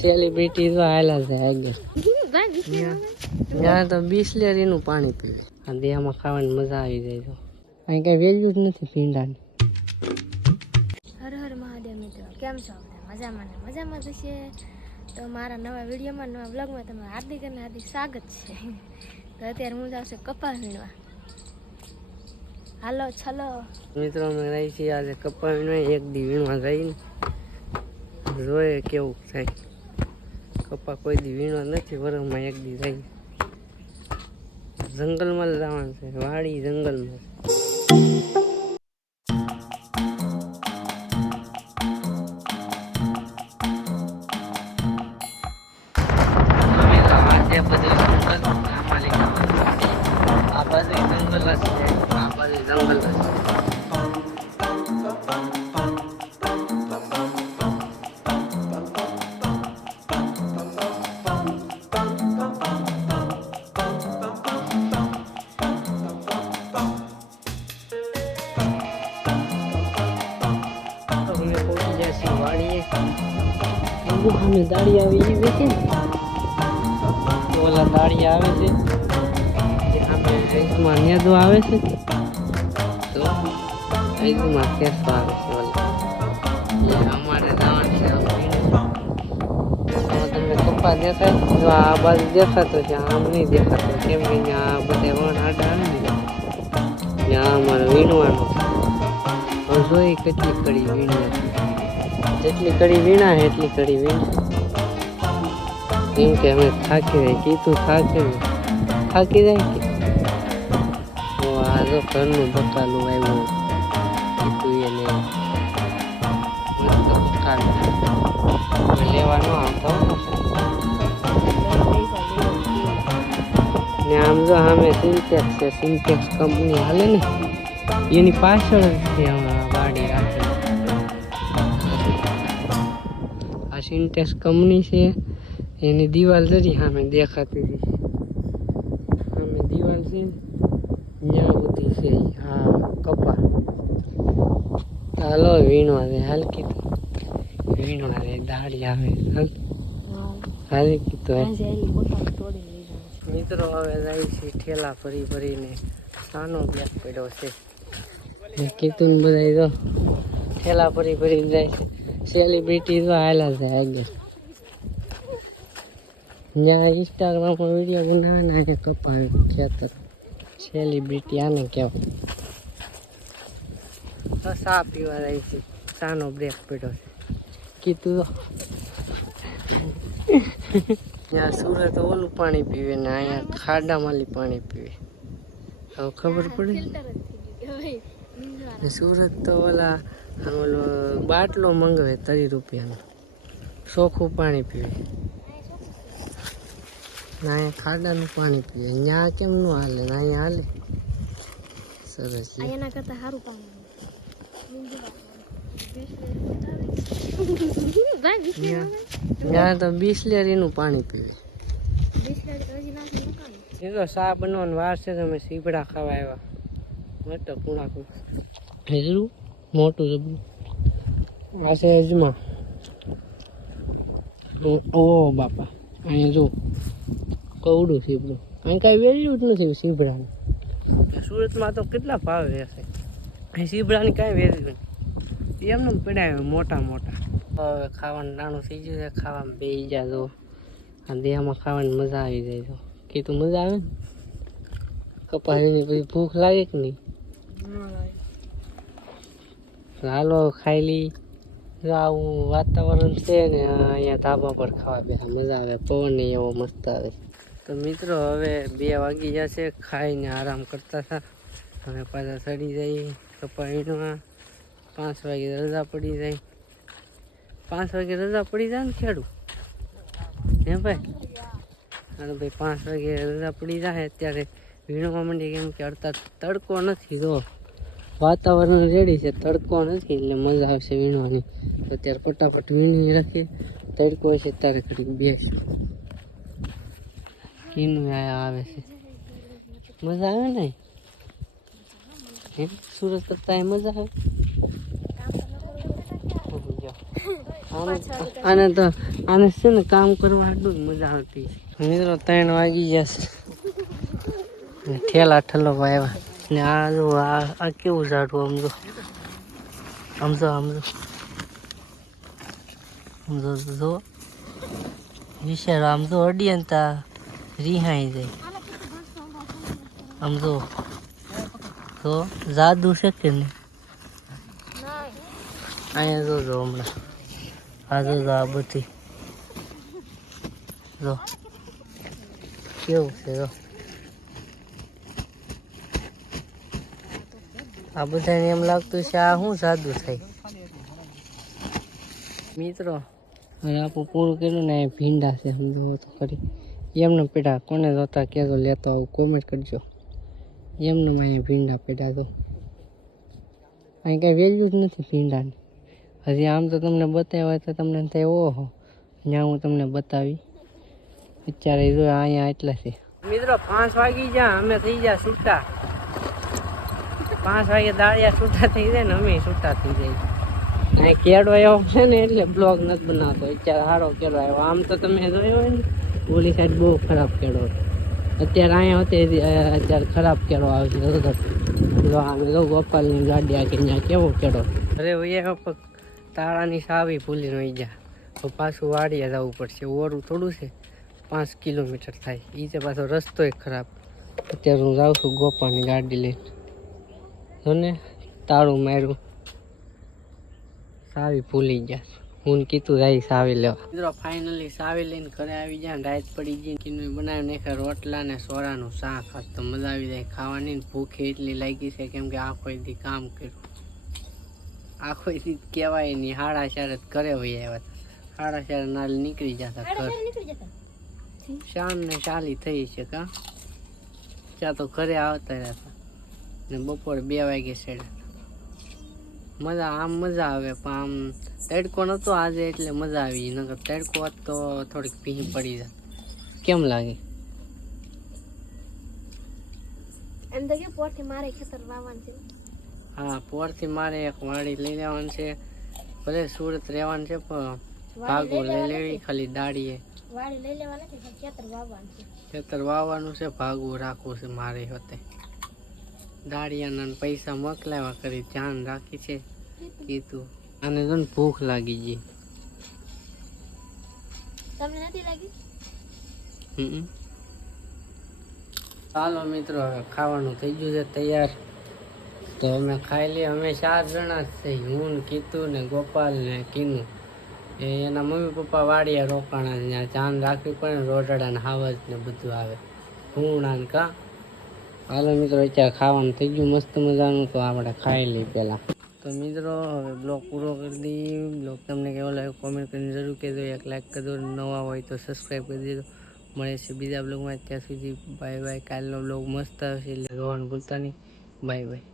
Celebrity તો હાલા છે આગળ. ત્યાં તો બિસ્લેરીનું પાણી પીવે અને દેહમાં ખાવાની મજા આવી જાય. તો અહીં કઈ વેલ્યુ જ નથી પીંડાની. હર હર મહાદેવ મિત્રો, કેમ છો? મજામાં ને મજામાં થશે. તો મારા નવા વિડીયોમાં, નવા બ્લોગમાં તમારું હાર્દિક અને હાર્દિક સ્વાગત છે. તો અત્યારે હું જાઉં છું કપા વીણવા. હાલો છલો મિત્રો, અમે રહી છીએ આજે કપા વીણવા. એક દી વીણવા જઈને જોઈએ કેવું થાય. કપા કોઈ દી વીણવા નથી, વરસમાં એક દી જાય. જંગલમાં જવાનું છે, વાડી જંગલમાં. અમે દાળી આવે એ વેચે ને, ઓલા દાળી આવે છે જે અમે રેસમાં નેદો આવે છે, તો રેસમાં કેસો આવે છે. ઓલા અમારે જવાનું છે. તમને કપ્પા દેખાય, જો આ બાજુ દેખાતો છે, આમ નહીં દેખાતો, કેમ કે આ બધા વણ આડા આવે ને ત્યાં અમારે વીણવાનું છે. જોઈ કેટલી કડી વીણી, જેટલી કડી વીણા એટલી કડી વીણા. કેમ કે અમે થાકી જાય, કીધું થાકી જાય કે આ જો ઘરનું બકાલું આવ્યું કીધું એને બકાલું લેવાનું આવતો ને. આમ જો સામે સિન્ટેક્સ છે, સિન્ટેક્સ કંપની હાલે ને એની પાછળ જ છે વાડી રાખેલી. આ સિન્ટેક્સ કંપની છે, એની દિવાલ જરી સામે દેખાતી હતી. સામે દિવાલ છે ને ત્યાં બધી છે. હા કપા હાલો વીણવા દે, હાલ કીધું વીણવા દે, દાળી આવે હાલ કીધું. મિત્રો હવે જાય છે ઠેલા ભરી ભરીને, સાનો બ્લેક પડ્યો છે. કીધું બધા તો ઠેલા ભરી ભરીને જાય છે. સેલિબ્રિટી તો હાલા છે આગળ. જ્યાં ઇન્સ્ટાગ્રામમાં વિડીયો બનાવે ને કે કપા ખેતર, સેલિબ્રિટી આને કહેવાય. તો ચા પીવા જાય છે, ચાનો બ્રેક પડ્યો છે. કીધું ત્યાં સુરત ઓલું પાણી પીવે ને અહીંયા ખાડામાંથી પાણી પીવે. હવે ખબર પડે. સુરત તો ઓલો બાટલો મંગાવે 30 રૂપિયાનો, ચોખ્ખું પાણી પીવે. અહીંયા ખાડાનું પાણી પીવે. ત્યાં કેમ ન હાલે ને અહીંયા હાલે? સરસ. એના કરતા સારું પાણી. ત્યાં તો બિસ્લેરીનું પાણી પીવે. ચા બનવાનું વાર છે, તમે સીપડા ખાવા આવ્યા. મોટો કુણા હેજરું મોટું જબરું આ છે અજમા. ઓ બાપા, અહીંયા જો કવડું સીપડું. અહીં કાંઈ વેલ્યુ જ નથી સીપડાની. સુરતમાં તો કેટલા ભાવ રહેશે, અહીં સીપડાની કાંઈ વેલ્યુ નહીં. એમને પડાવે મોટા મોટા. હવે ખાવાનું નાનું થઈ ગયું છે, ખાવામાં બેસી ગયા. જો આ દેહમાં ખાવાની મજા આવી જાય. તો કીધું મજા આવે ને કપાવીની, પછી ભૂખ લાગે કે નહીં? હાલો ખાઈ લઈ. આવું વાતાવરણ છે ને અહીંયા ધાબા પર ખાવા બેસા મજા આવે, પવન એવો મસ્ત આવે. તો મિત્રો હવે 2 વાગી જશે, ખાઈને આરામ કરતા હતા. હવે પાછા ચડી જાય કપા વીણવા. 5 વાગે રજા પડી જાય. 5 વાગે રજા પડી જાય ને ખેડૂત હે ભાઈ? હા ભાઈ 5 વાગે રજા પડી જાય. અત્યારે વીણવા માંડી, કેમ કે અડતા તડકો નથી. જો વાતાવરણ રેડી છે, તડકો નથી એટલે મજા આવશે વીણવાની. તો અત્યારે ફટાફટ વીણી રાખીએ. તડકો છે ત્યારે ઘડીક બેસું. કીનું આવે છે, મજા આવે ને? સુરત કરતા મજા આવે. આને તો આને છે ને કામ કરવા હાટું જ મજા આવતી. મિત્રો 3 વાગી ગયા છે ને ઠેલા ઠલવા આવ્યા ને આ જો આ કેવું ઝાડવું સમજો જો વિચારો આમ તો અડીએ ને તા રિહાઈ જાય. આમ તો જાદુ છે કે નહીં? અહીંયા જોજો હમણાં આ જોજો આ બધી જો કેવું છે જો આ બધાને એમ લાગતું છે આ શું જાદુ થાય. મિત્રો હવે આપણું પૂરું કર્યું ને એ ભીંડા છે સમજો તો ખરી એમને પેડા કોને જોતા કહેજો લેતો આવું કોમેન્ટ કરજો. એમને અહીંયા ભીંડા પેડા તો અહીં કાંઈ વેલ્યુ જ નથી ભીંડાની. હજી આમ તો તમને બતાવ્યા હોય તો તમને થાય ઓહો ત્યાં હું તમને બતાવી અત્યારે જો અહીંયા એટલા છે. મિત્રો 5 વાગી જા અમે થઈ ગયા છૂટા. 5 વાગે દાળિયા છૂટા થઈ જાય ને અમે છૂટા થઈ જાય. અહીં કેળો એવો છે ને એટલે બ્લોગ નથી બનાવતો. અત્યારે સારો કેળો આવ્યો. આમ તો તમે જોયો હોય ને ઓલી સાઈડ બહુ ખરાબ કેળો હતો. અત્યારે અહીંયા હોતે અત્યારે ખરાબ કેળો આવે છે. ગોપાલની ગાડી આ કે ત્યાં કેવો કેળો. અરે ભાઈ તાળાની સાવી ભૂલી રહી જા તો પાછું વાડીએ જવું પડશે. ઓરું થોડું છે 5 કિલોમીટર થાય. એ છે પાછો રસ્તો ખરાબ. અત્યારે હું જાઉં છું ગોપાલની ગાડી લઈને. જો ને તાળું માર્યું સાવી ભૂલી ગયા. હું કીધું જાય સાવી લેવા. મિત્રો ફાઇનલી સાવી લઈને ઘરે આવી જાય. રાત પડી ગઈ કીનું બનાવી નાખ્યા રોટલા ને સોરાનું શાક. તો મજા આવી જાય ખાવાની. ભૂખી એટલી લાગી છે કેમ કે આખો દી કામ કર્યું. આખો દી કહેવાય નહીં 4:30 ઘરે વહી આવ્યા હતા. 4:30 નાલ નીકળી જતા ઘર. શામ ને 40 થઈ છે કા ત્યાં તો ઘરે આવતા રહ્યા ને બપોરે 2 વાગે ચડ્યા. મજા આમ મજા આવે પણ આમ તડકો નહોતો આજે એટલે મજા આવી. નકર તડકો હોત તો થોડીક ભીહ પડી જાય. કેમ લાગે? એમ તો કે પોરથી મારે ખેતર વાવવાનું છે. હા પોરથી મારે એક વાડી લઈ લેવાની છે. ભલે સુરત રહેવાનું છે પણ ભાગો લઈ લેવી ખાલી દાડીએ. વાડી લઈ લેવા નથી ખેતર વાવવાનું છે. ખેતર વાવવાનું છે ભાગવું રાખવું છે મારે હોતે. દાડિયાના પૈસા મોકલાવા કરી ધ્યાન રાખી છે કીધું. આને તો ભૂખ લાગી ગઈ. તમને નથી લાગી? ચાલો મિત્રો હવે ખાવાનું થઈ ગયું છે તૈયાર. તો અમે ખાઈ લઈએ. અમે 4 જણા જ છે. હું કીધું ને ગોપાલ ને કીનું. એના મમ્મી પપ્પા વાડીએ રોકાણા છે. ત્યાં ધ્યાન રાખવી પડે ને રોટડા ને હાવજ ને બધું આવે ભૂણા ને કા. હાલો મિત્રો અત્યારે ખાવાનું થઈ ગયું મસ્ત મજાનું. તો આપણે ખાઈ લઈએ પહેલાં. તો મિત્રો હવે બ્લોગ પૂરો કરી દઈએ. બ્લોગ તમને કેવો લાગ્યો કોમેન્ટ કરીને જરૂર કહેજો. એક લાઈક કરજો. નવા હોય તો સબસ્ક્રાઈબ કરી દેજો. મળે છે બીજા બ્લોગમાં. ત્યાં સુધી બાય બાય. કાલનો બ્લોગ મસ્ત આવશે એટલે જોવાનું ભૂલતા નહીં. Bye bye.